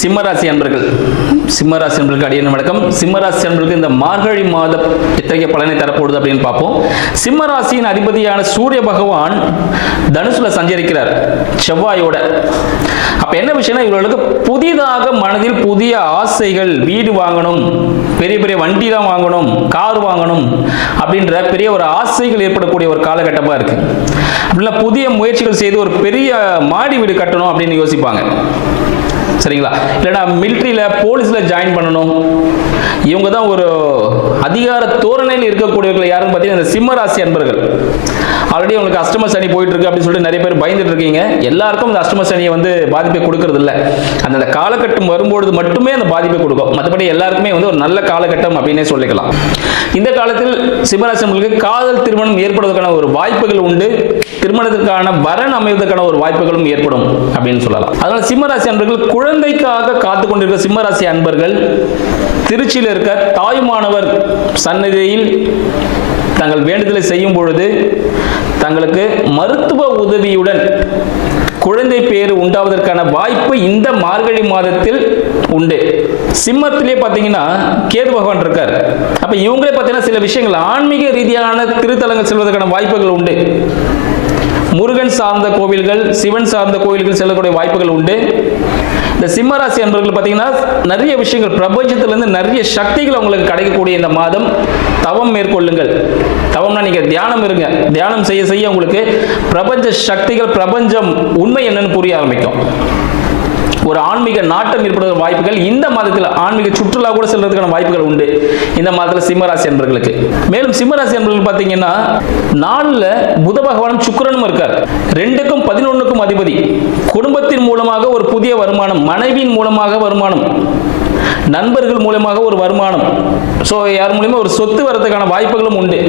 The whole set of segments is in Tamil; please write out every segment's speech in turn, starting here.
சிம்மராசி அன்பர்கள், சிம்மராசி அன்பர்களுக்கு அடியேன் வணக்கம். சிம்மராசி அன்பர்களுக்கு இந்த மார்கழி மாதம் எத்தகைய பலனை தரப்போகுது அப்படின்னு பார்ப்போம். சிம்மராசியின் அதிபதியான சூரிய பகவான் தனுசுல சஞ்சரிக்கிறார் செவ்வாயோட. அப்ப என்ன விஷயம்னா, இவர்களுக்கு புதிதாக மனதில் புதிய ஆசைகள், வீடு வாங்கணும், பெரிய பெரிய வண்டிலாம் வாங்கணும், கார் வாங்கணும் அப்படின்ற பெரிய ஒரு ஆசைகள் ஏற்படக்கூடிய ஒரு காலகட்டமாக இருக்கு. அப்படின்னா புதிய முயற்சிகள் செய்து ஒரு பெரிய மாடி வீடு கட்டணும் அப்படின்னு யோசிப்பாங்க. சரிங்களா? இல்லைனா மிலிட்ரியில் போலீஸில் ஜாயின் பண்ணணும். இவங்க தான் ஒரு அதிகார தோரணையில் இருக்கக்கூடியவர்கள். யாருன்னு பார்த்தீங்கன்னா இந்த சிம்மராசி அன்பர்கள். ஆல்ரெடி உங்களுக்கு அஷ்டம சனி போயிட்டு இருக்கு அப்படின்னு சொல்லிட்டு நிறைய பேர் பயந்துட்டு இருக்கீங்க. எல்லாருக்கும் இந்த அஷ்டம சனியை பாதிப்பை கொடுக்கறது இல்லை. அந்த காலகட்டம் வரும்பொழுது மட்டுமே அந்த பாதிப்பை கொடுக்கும். மற்றபடி எல்லாருக்குமே ஒரு நல்ல காலகட்டம் அப்படின்னே சொல்லிக்கலாம். இந்த காலத்தில் சிம்மராசி அன்பர்களுக்கு காதல் திருமணம் ஏற்படுவதற்கான ஒரு வாய்ப்புகள் உண்டு. திருமணத்திற்கான வரன் அமைவதற்கான ஒரு வாய்ப்புகளும் ஏற்படும் அப்படின்னு சொல்லலாம். அதனால சிம்மராசி அன்பர்கள், குழந்தைக்காக காத்து கொண்டிருக்கிற சிம்மராசி அன்பர்கள் திருச்சியில் இருக்க தாயுமானவர் சன்னதியில் தங்கள் வேண்டுதலை செய்யும் பொழுது தங்களுக்கு மருத்துவ உதவியுடன் குழந்தை பேறு உண்டாவதற்கான வாய்ப்பு இந்த மார்கழி மாதத்தில் உண்டு. சிம்மத்திலே பார்த்தீங்கன்னா கேது பகவான் இருக்கார். அப்ப இவங்களே பார்த்தீங்கன்னா சில விஷயங்கள் ஆன்மீக ரீதியான திருத்தலங்கள் செல்வதற்கான வாய்ப்புகள் உண்டு. முருகன் சார்ந்த கோவில்கள், சிவன் சார்ந்த கோவில்கள் செல்லக்கூடிய வாய்ப்புகள் உண்டு. இந்த சிம்மராசி அன்பர்கள் பார்த்தீங்கன்னா நிறைய விஷயங்கள், பிரபஞ்சத்திலிருந்து நிறைய சக்திகள் அவங்களுக்கு கிடைக்கக்கூடிய இந்த மாதம். தவம் மேற்கொள்ளுங்கள். தவம்னா நீங்க தியானம் இருங்க. தியானம் செய்ய செய்ய உங்களுக்கு பிரபஞ்ச சக்திகள், பிரபஞ்சம் உண்மை என்னன்னு புரிய ஆரம்பிக்கும். ஒரு ஆன்மீக நாட்டம் ஏற்படுற வாய்ப்புகள் இந்த மாதத்தில், ஆன்மீக சுற்றுலா கூட செல்றதுக்கான வாய்ப்புகள் உண்டு இந்த மாதத்தில் சிம்மராசி அன்பர்களுக்கு. மேலும் சிம்மராசி அன்பர்கள் பார்த்தீங்கன்னா நாளில் புத பகவானும் சுக்கிரனும் இருக்கார். 2க்கும் 11க்கும் அதிபதி. குடும்பத்தின் மூலமாக ஒரு புதிய வருமானம், மனைவியின் மூலமாக வருமானம், நண்பர்கள் மூலமாக ஒரு வருமானம், ஸோ யார் மூலமா ஒரு சொத்து வரதுக்கான வாய்ப்புகளும் உண்டு.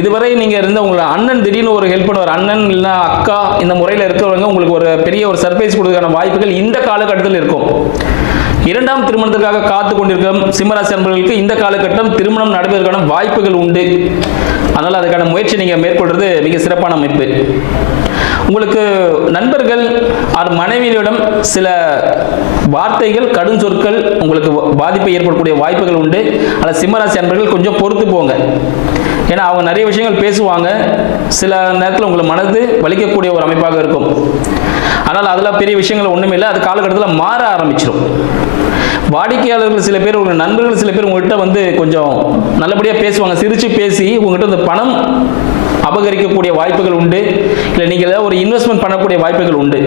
இதுவரை நீங்க இருந்த உங்களை அண்ணன் திடீர்னு ஒரு ஹெல்ப் பண்ணுவார், அண்ணன் இல்லைன்னா அக்கா, இந்த முறையில் இருக்கிறவங்க உங்களுக்கு ஒரு பெரிய ஒரு சர்ப்ரைஸ் கொடுக்கறதுக்கான வாய்ப்புகள் இந்த காலகட்டத்தில் இருக்கும். 2ஆம் திருமணத்திற்காக காத்து கொண்டிருக்கும் சிம்மராசி அன்பர்களுக்கு இந்த காலகட்டம் திருமணம் நடைபெறுவதற்கான வாய்ப்புகள் உண்டு. அதனால அதுக்கான முயற்சி நீங்க மேற்கொள்றது மிக சிறப்பான அமைப்பு. உங்களுக்கு நண்பர்கள் மனைவியிடம் சில வார்த்தைகள், கடும் சொற்கள் உங்களுக்கு பாதிப்பை ஏற்படக்கூடிய வாய்ப்புகள் உண்டு. அதில் சிம்மராசி அன்பர்கள் கொஞ்சம் பொறுத்து போங்க. ஏன்னா அவங்க நிறைய விஷயங்கள் பேசுவாங்க. சில நேரத்தில் உங்களை மனது வலிக்கக்கூடிய ஒரு அமைப்பாக இருக்கும். ஆனால் அதில் பெரிய விஷயங்கள் ஒன்றுமே இல்லை. அது காலகட்டத்தில் மாற ஆரம்பிச்சிடும். வாடிக்கையாளர்கள் சில பேர், உங்கள் நண்பர்கள் சில பேர் உங்கள்கிட்ட கொஞ்சம் நல்லபடியாக பேசுவாங்க. சிரித்து பேசி உங்கள்கிட்ட இந்த பணம் அபகரிக்கக்கூடிய வாய்ப்புகள் உண்டு. இல்லை நீங்கள் ஏதாவது ஒரு இன்வெஸ்ட்மெண்ட் பண்ணக்கூடிய வாய்ப்புகள் உண்டு.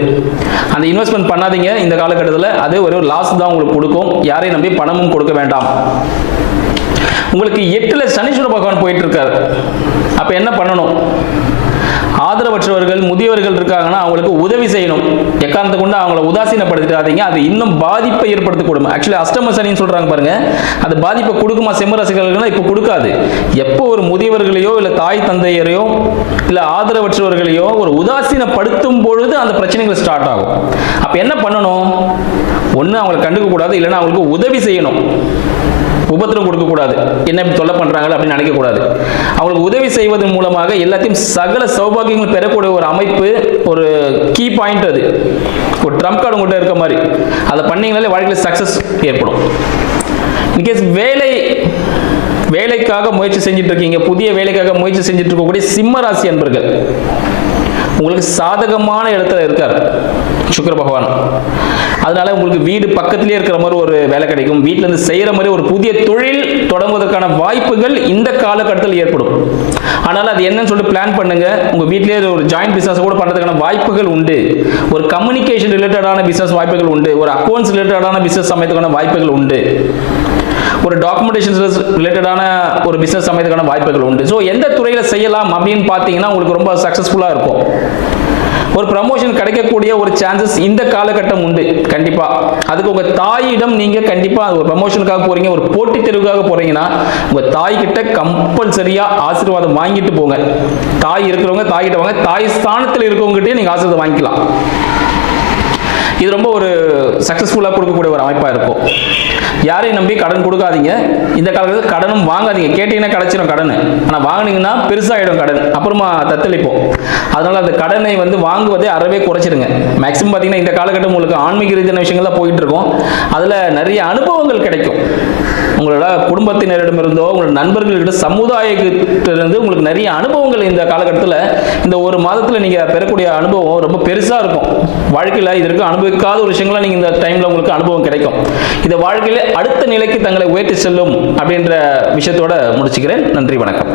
அந்த இன்வெஸ்ட்மெண்ட் பண்ணாதீங்க இந்த காலகட்டத்தில். அது ஒரு லாஸ் தான் உங்களுக்கு கொடுக்கும். யாரையும் நம்பி பணமும் கொடுக்க வேண்டாம். உங்களுக்கு 8ல் சனீஸ்வர பகவான் போயிட்டு இருக்காரு. அப்ப என்ன பண்ணணும்? ஆதரவற்றவர்கள், முதியவர்கள் இருக்காங்கன்னா அவங்களுக்கு உதவி செய்யணும். எக்காரணத்தை கொண்டு அவங்கள உதாசீனப்படுத்தாதீங்க. அது இன்னும் பாதிப்பை ஏற்படுத்தக்கூடும். ஆக்சுவலி அஷ்டம சனின்னு சொல்றாங்க பாருங்க, அது பாதிப்பை கொடுக்குமா சிம்மராசிகளுக்குன்னா? இப்போ கொடுக்காது. எப்போ ஒரு முதியவர்களையோ இல்லை தாய் தந்தையரையோ இல்லை ஆதரவற்றவர்களையோ ஒரு உதாசீனப்படுத்தும் பொழுது அந்த பிரச்சனைகள் ஸ்டார்ட் ஆகும். அப்ப என்ன பண்ணணும்? ஒன்று அவங்களை கண்டுக்க கூடாது, இல்லைன்னா அவங்களுக்கு உதவி செய்யணும். உபத்திரம் கொடுக்கக்கூடாது. என்ன தொல்லை பண்றாங்க அப்படின்னு நினைக்கக்கூடாது. அவங்களுக்கு உதவி செய்வதன் மூலமாக எல்லாத்தையும் சகல சௌபாகியங்கள் பெறக்கூடிய ஒரு அமைப்பு, ஒரு கீ பாயிண்ட். அது ஒரு ட்ரம்ப் கார்டு உங்கள்கிட்ட இருக்க மாதிரி. அதை பண்ணீங்கனாலே வாழ்க்கையில் சக்சஸ் ஏற்படும். இன்கேஸ் வேலைக்காக முயற்சி செஞ்சுட்டு இருக்கீங்க, புதிய வேலைக்காக முயற்சி செஞ்சுட்டு இருக்கக்கூடிய சிம்மராசி அன்பர்கள், உங்களுக்கு சாதகமான இடத்துல இருக்கார் சுக்கிர பகவான். அதனால உங்களுக்கு வீடு பக்கத்திலே இருக்கிற மாதிரி ஒரு வேலை கிடைக்கும். வீட்டில இருந்து செய்யற மாதிரி ஒரு புதிய தொழில் தொடங்குவதற்கான வாய்ப்புகள் இந்த காலகட்டத்தில் ஏற்படும். ஆனால் அது என்னன்னு சொல்லிட்டு பிளான் பண்ணுங்க. உங்க வீட்டிலேயே ஒரு ஜாயிண்ட் பிசினஸ் கூட பண்றதுக்கான வாய்ப்புகள் உண்டு. ஒரு கம்யூனிகேஷன் ரிலேட்டடான பிசினஸ் வாய்ப்புகள் உண்டு. ஒரு அக்கௌண்ட்ஸ் ரிலேட்டடான பிசினஸ் அமைத்துக்கான வாய்ப்புகள் உண்டு. ஒரு டாக்குமெண்டேஷன் ரிலேட்டடான ஒரு பிசினஸ் அமைத்துக்கான வாய்ப்புகள் உண்டு. ஸோ எந்த துறையில செய்யலாம் அப்படின்னு பார்த்தீங்கன்னா உங்களுக்கு ரொம்ப சக்சஸ்ஃபுல்லா இருக்கும். ஒரு ப்ரமோஷன் கிடைக்கக்கூடிய ஒரு சான்சஸ் இந்த காலகட்டம் உண்டு. கண்டிப்பா அதுக்கு உங்க தாயிடம் நீங்க கண்டிப்பா ஒரு ப்ரமோஷனுக்காக போறீங்க, ஒரு போட்டித் தேர்வுக்காக போறீங்கன்னா உங்க தாய் கிட்ட கம்பல்சரியா ஆசீர்வாதம் வாங்கிட்டு போங்க. தாய் இருக்கிறவங்க தாய் கிட்ட வாங்க. தாய் ஸ்தானத்தில் இருக்கவங்ககிட்டயே நீங்க ஆசீர்வாதம் வாங்கிக்கலாம். இது ரொம்ப ஒரு சக்ஸஸ்ஃபுல்லாக கொடுக்கக்கூடிய ஒரு அமைப்பாக இருக்கும். யாரையும் நம்பி கடன் கொடுக்காதீங்க. இந்த காலத்தில் கடனும் வாங்காதீங்க. கேட்டீங்கன்னா கிடைச்சிடும் கடன், ஆனால் வாங்கினீங்கன்னா பெருசாகிடும் கடன், அப்புறமா தத்தளிப்போம். அதனால அந்த கடனை வந்து வாங்குவதே அறவே குறைச்சிடுங்க. மேக்ஸிமம் பார்த்தீங்கன்னா இந்த காலகட்டம் உங்களுக்கு ஆன்மீக ரீதியான விஷயங்கள்லாம் போயிட்டு இருக்கும். அதில் நிறைய அனுபவங்கள் கிடைக்கும். உங்களோட குடும்பத்தினரிடமிருந்தோ உங்களோட நண்பர்கள்கிட்ட சமுதாயத்திலிருந்து உங்களுக்கு நிறைய அனுபவங்கள் இந்த காலகட்டத்தில் இந்த ஒரு மாதத்தில் நீங்கள் பெறக்கூடிய அனுபவம் ரொம்ப பெருசாக இருக்கும். வாழ்க்கையில் இதற்கு அனுபவிக்காத ஒரு விஷயங்கள்லாம் நீங்கள் இந்த டைமில் உங்களுக்கு அனுபவம் கிடைக்கும். இந்த வாழ்க்கையில் அடுத்த நிலைக்கு தங்களை உயர்த்தி செல்லும் அப்படின்ற விஷயத்தோட முடிச்சுக்கிறேன். நன்றி, வணக்கம்.